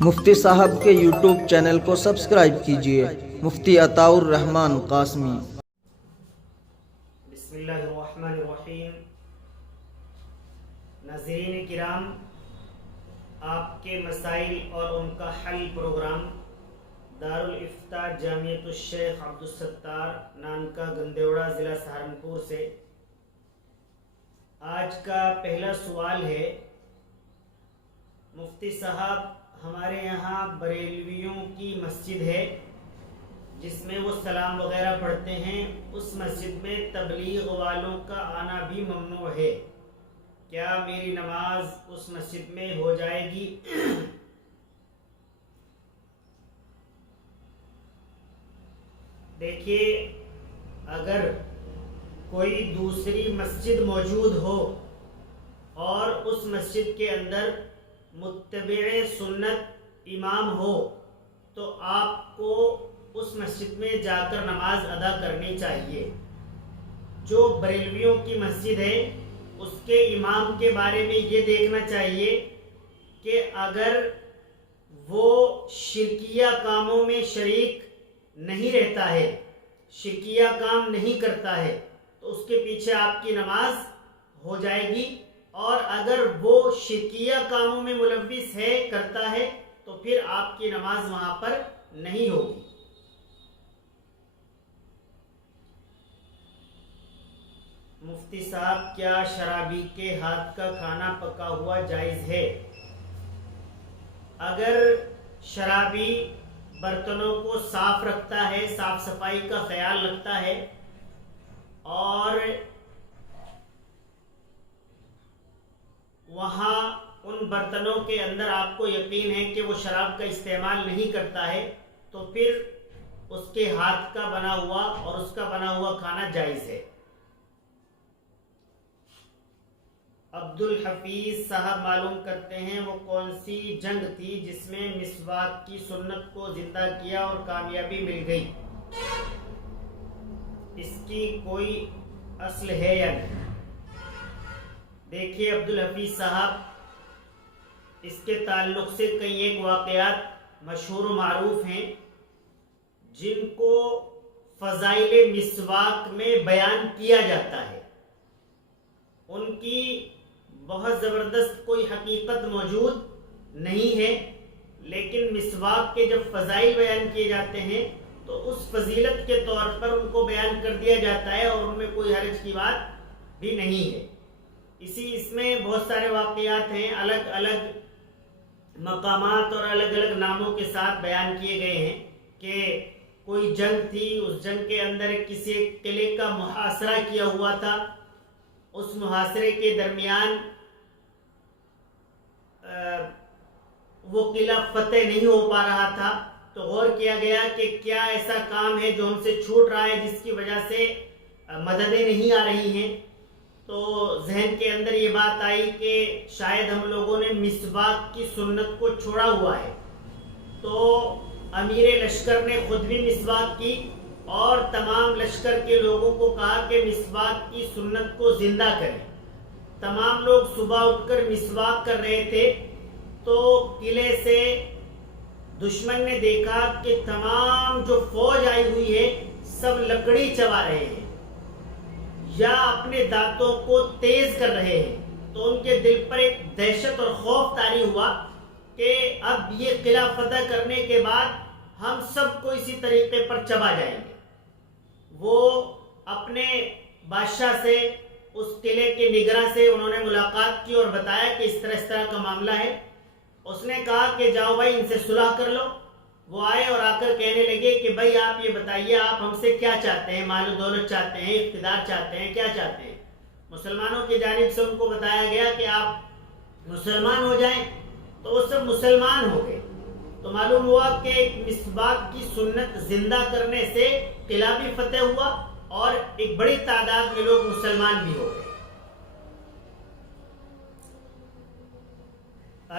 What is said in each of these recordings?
مفتی صاحب کے YouTube channel کو سبسکرائب کیجیے، مفتی عطاء الرحمن قاسمی۔ بسم اللہ الرحمن الرحیم۔ ناظرین کرام، آپ کے مسائل اور ان کا حل پروگرام دارالافتاء جامعۃ الشیخ عبدالستار نانکا گندیوڑا ضلع سہارنپور سے آج کا پہلا سوال ہے، مفتی صاحب ہمارے یہاں بریلویوں کی مسجد ہے جس میں وہ سلام وغیرہ پڑھتے ہیں، اس مسجد میں تبلیغ والوں کا آنا بھی ممنوع ہے، کیا میری نماز اس مسجد میں ہو جائے گی؟ دیکھیے، اگر کوئی دوسری مسجد موجود ہو اور اس مسجد کے اندر متبع سنت امام ہو تو آپ کو اس مسجد میں جا کر نماز ادا کرنی چاہیے۔ جو بریلویوں کی مسجد ہے اس کے امام کے بارے میں یہ دیکھنا چاہیے کہ اگر وہ شرکیہ کاموں میں شریک نہیں رہتا ہے، شرکیہ کام نہیں کرتا ہے تو اس کے پیچھے آپ کی نماز ہو جائے گی، اور اگر وہ شرکیہ کاموں میں ملوث ہے، کرتا ہے، تو پھر آپ کی نماز وہاں پر نہیں ہوگی۔ مفتی صاحب، کیا شرابی کے ہاتھ کا کھانا پکا ہوا جائز ہے؟ اگر شرابی برتنوں کو صاف رکھتا ہے، صاف صفائی کا خیال رکھتا ہے اور وہاں ان برتنوں کے اندر آپ کو یقین ہے کہ وہ شراب کا استعمال نہیں کرتا ہے، تو پھر اس کے ہاتھ کا بنا ہوا اور اس کا بنا ہوا کھانا جائز ہے۔ عبدالحفیظ صاحب معلوم کرتے ہیں وہ کون سی جنگ تھی جس میں مسواک کی سنت کو زندہ کیا اور کامیابی مل گئی؟ اس کی کوئی اصل ہے یا نہیں؟ دیکھیے عبدالحفیظ صاحب، اس کے تعلق سے کئی ایک واقعات مشہور و معروف ہیں جن کو فضائل مسواک میں بیان کیا جاتا ہے۔ ان کی بہت زبردست کوئی حقیقت موجود نہیں ہے، لیکن مسواک کے جب فضائل بیان کیے جاتے ہیں تو اس فضیلت کے طور پر ان کو بیان کر دیا جاتا ہے اور ان میں کوئی حرج کی بات بھی نہیں ہے۔ اس میں بہت سارے واقعات ہیں، الگ الگ مقامات اور الگ الگ ناموں کے ساتھ بیان کیے گئے ہیں کہ کوئی جنگ تھی، اس جنگ کے اندر کسی قلعے کا محاصرہ کیا ہوا تھا، اس محاصرے کے درمیان وہ قلعہ فتح نہیں ہو پا رہا تھا، تو غور کیا گیا کہ کیا ایسا کام ہے جو ہم سے چھوٹ رہا ہے جس کی وجہ سے مددیں نہیں آ رہی ہیں۔ تو ذہن کے اندر یہ بات آئی کہ شاید ہم لوگوں نے مسواک کی سنت کو چھوڑا ہوا ہے، تو امیر لشکر نے خود بھی مسواک کی اور تمام لشکر کے لوگوں کو کہا کہ مسواک کی سنت کو زندہ کریں۔ تمام لوگ صبح اٹھ کر مسواک کر رہے تھے تو قلعے سے دشمن نے دیکھا کہ تمام جو فوج آئی ہوئی ہے سب لکڑی چبا رہے ہیں یا اپنے دانتوں کو تیز کر رہے ہیں، تو ان کے دل پر ایک دہشت اور خوف طاری ہوا کہ اب یہ قلعہ فتح کرنے کے بعد ہم سب کو اسی طریقے پر چبا جائیں گے۔ وہ اپنے بادشاہ سے، اس قلعے کے نگراں سے انہوں نے ملاقات کی اور بتایا کہ اس طرح کا معاملہ ہے۔ اس نے کہا کہ جاؤ بھائی ان سے صلح کر لو۔ وہ آئے اور آ کر کہنے لگے کہ بھائی آپ یہ بتائیے آپ ہم سے کیا چاہتے ہیں؟ مال و دولت چاہتے ہیں، اقتدار چاہتے ہیں، کیا چاہتے ہیں؟ مسلمانوں کی جانب سے ان کو بتایا گیا کہ آپ مسلمان ہو جائیں، تو وہ سب مسلمان ہو گئے۔ تو معلوم ہوا کہ مسواک کی سنت زندہ کرنے سے قلعہ بھی فتح ہوا اور ایک بڑی تعداد میں لوگ مسلمان بھی ہو گئے۔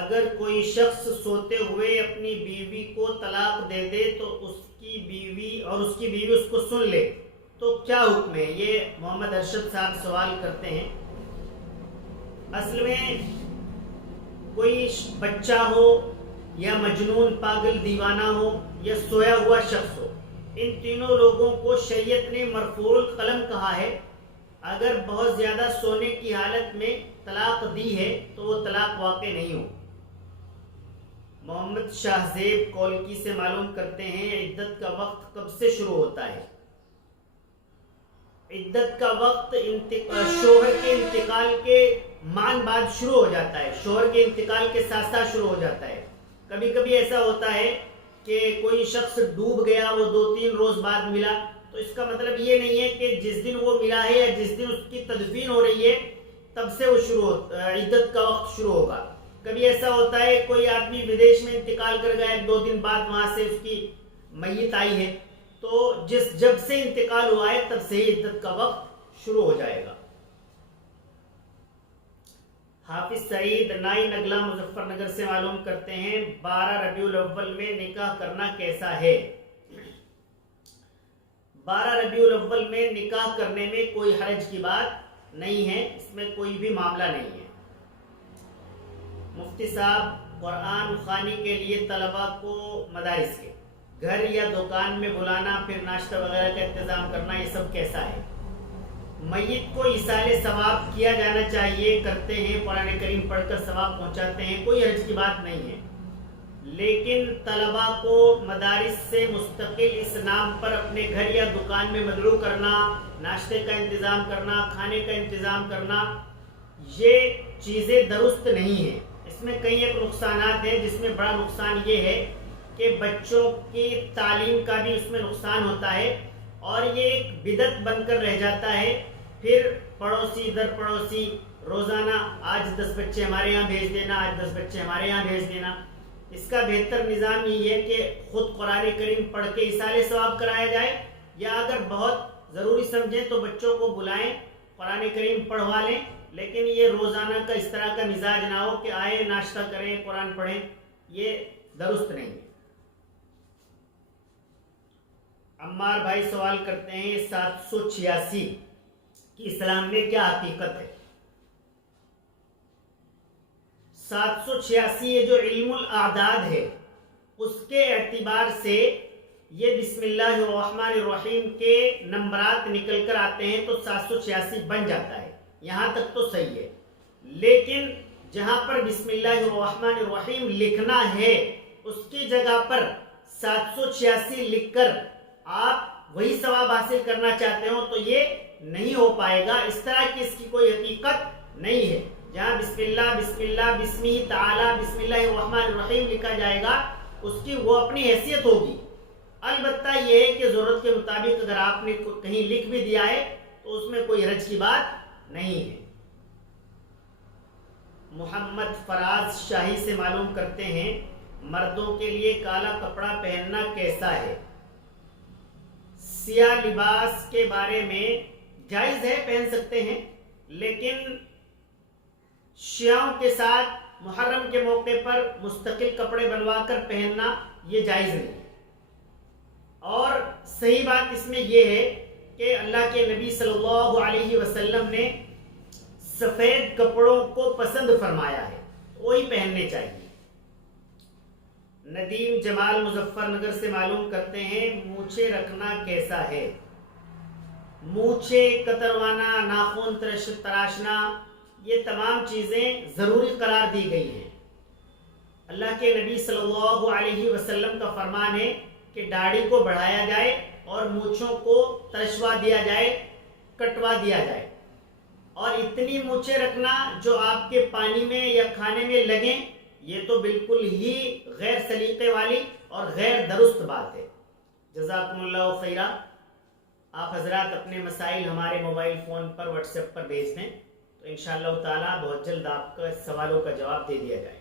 اگر کوئی شخص سوتے ہوئے اپنی بیوی کو طلاق دے دے تو اس کی بیوی اس کو سن لے تو کیا حکم ہے؟ یہ محمد ارشد صاحب سوال کرتے ہیں۔ اصل میں کوئی بچہ ہو یا مجنون پاگل دیوانہ ہو یا سویا ہوا شخص ہو، ان تینوں لوگوں کو شریعت نے مرفوع القلم کہا ہے۔ اگر بہت زیادہ سونے کی حالت میں طلاق دی ہے تو وہ طلاق واقع نہیں ہو۔ محمد شاہ زیب کولکی سے معلوم کرتے ہیں عدت کا وقت کب سے شروع ہوتا ہے؟ عدت کا وقت شوہر کے انتقال کے مان بعد شروع ہو جاتا ہے، شوہر کے انتقال کے ساتھ ساتھ شروع ہو جاتا ہے۔ کبھی کبھی ایسا ہوتا ہے کہ کوئی شخص ڈوب گیا، وہ 2-3 روز بعد ملا، تو اس کا مطلب یہ نہیں ہے کہ جس دن وہ ملا ہے یا جس دن اس کی تدفین ہو رہی ہے تب سے وہ عدت کا وقت شروع ہوگا۔ کبھی ایسا ہوتا ہے کوئی آدمی ودیش میں انتقال کر گیا، 1-2 دن بعد وہاں سے اس کی میت آئی ہے، تو جب سے انتقال ہوا ہے تب سے ہی عدت کا وقت شروع ہو جائے گا۔ حافظ سعید نائی نگلا مظفر نگر سے معلوم کرتے ہیں 12 ربیع الاول میں نکاح کرنا کیسا ہے؟ 12 ربیع الاول میں نکاح کرنے میں کوئی حرج کی بات نہیں ہے، اس میں کوئی بھی معاملہ نہیں ہے۔ مفتی صاحب، قرآن خوانی کے لیے طلباء کو مدارس کے گھر یا دکان میں بلانا، پھر ناشتہ وغیرہ کا انتظام کرنا، یہ سب کیسا ہے؟ میت کو ایصال ثواب کیا جانا چاہیے، کرتے ہیں، قرآن کریم پڑھ کر ثواب پہنچاتے ہیں، کوئی حرج کی بات نہیں ہے۔ لیکن طلباء کو مدارس سے مستقل اس نام پر اپنے گھر یا دکان میں مدعو کرنا، ناشتے کا انتظام کرنا، کھانے کا انتظام کرنا، یہ چیزیں درست نہیں ہیں۔ اس میں کئی ایک نقصانات ہیں، جس میں بڑا نقصان یہ ہے کہ بچوں کی تعلیم کا بھی اس میں نقصان ہوتا ہے، اور یہ ایک بدعت بن کر رہ جاتا ہے۔ پھر پڑوسی در پڑوسی روزانہ آج 10 بچے ہمارے یہاں بھیج دینا، آج 10 بچے ہمارے یہاں بھیج دینا۔ اس کا بہتر نظام یہ ہے کہ خود قرآن کریم پڑھ کے ایصال ثواب کرایا جائے، یا اگر بہت ضروری سمجھیں تو بچوں کو بلائیں، قرآن کریم پڑھوا لیں، لیکن یہ روزانہ کا اس طرح کا مزاج نہ ہو کہ آئے ناشتہ کریں قرآن پڑھیں، یہ درست نہیں ہے۔ عمار بھائی سوال کرتے ہیں 786 کی اسلام میں کیا حقیقت ہے؟ 786 یہ جو علم الاعداد ہے اس کے اعتبار سے یہ بسم اللہ الرحمن الرحیم کے نمبرات نکل کر آتے ہیں تو 786 بن جاتا ہے، یہاں تک تو صحیح ہے۔ لیکن جہاں پر بسم اللہ الرحمن الرحیم لکھنا ہے اس کی جگہ پر 786 لکھ کر آپ وہی ثواب حاصل کرنا چاہتے ہو تو یہ نہیں ہو پائے گا۔ اس طرح کی اس کی کوئی حقیقت نہیں ہے۔ جہاں بسم اللہ بسمی تعالی بسم اللہ الرحمن الرحیم لکھا جائے گا اس کی وہ اپنی حیثیت ہوگی۔ البتہ یہ ہے کہ ضرورت کے مطابق اگر آپ نے کہیں لکھ بھی دیا ہے تو اس میں کوئی حرج کی بات نہیں ہے۔ محمد فراز شاہی سے معلوم کرتے ہیں مردوں کے لیے کالا کپڑا پہننا کیسا ہے؟ سیاہ لباس کے بارے میں جائز ہے، پہن سکتے ہیں، لیکن شیعوں کے ساتھ محرم کے موقع پر مستقل کپڑے بنوا کر پہننا یہ جائز نہیں۔ اور صحیح بات اس میں یہ ہے کہ اللہ کے نبی صلی اللہ علیہ وسلم نے سفید کپڑوں کو پسند فرمایا ہے، وہی پہننے چاہیے۔ ندیم جمال مظفر نگر سے معلوم کرتے ہیں مونچھیں رکھنا کیسا ہے؟ مونچھیں کتروانا، ناخن تراشنا، یہ تمام چیزیں ضروری قرار دی گئی ہیں۔ اللہ کے نبی صلی اللہ علیہ وسلم کا فرمان ہے کہ داڑھی کو بڑھایا جائے اور مونچھوں کو ترشوا دیا جائے، کٹوا دیا جائے، اور اتنی مونچھیں رکھنا جو آپ کے پانی میں یا کھانے میں لگیں، یہ تو بالکل ہی غیر سلیقے والی اور غیر درست بات ہے۔ جزاکم اللہ خیرہ۔ آپ حضرات اپنے مسائل ہمارے موبائل فون پر واٹس ایپ پر بھیج دیں تو انشاءاللہ تعالی بہت جلد آپ کا سوالوں کا جواب دے دیا جائے۔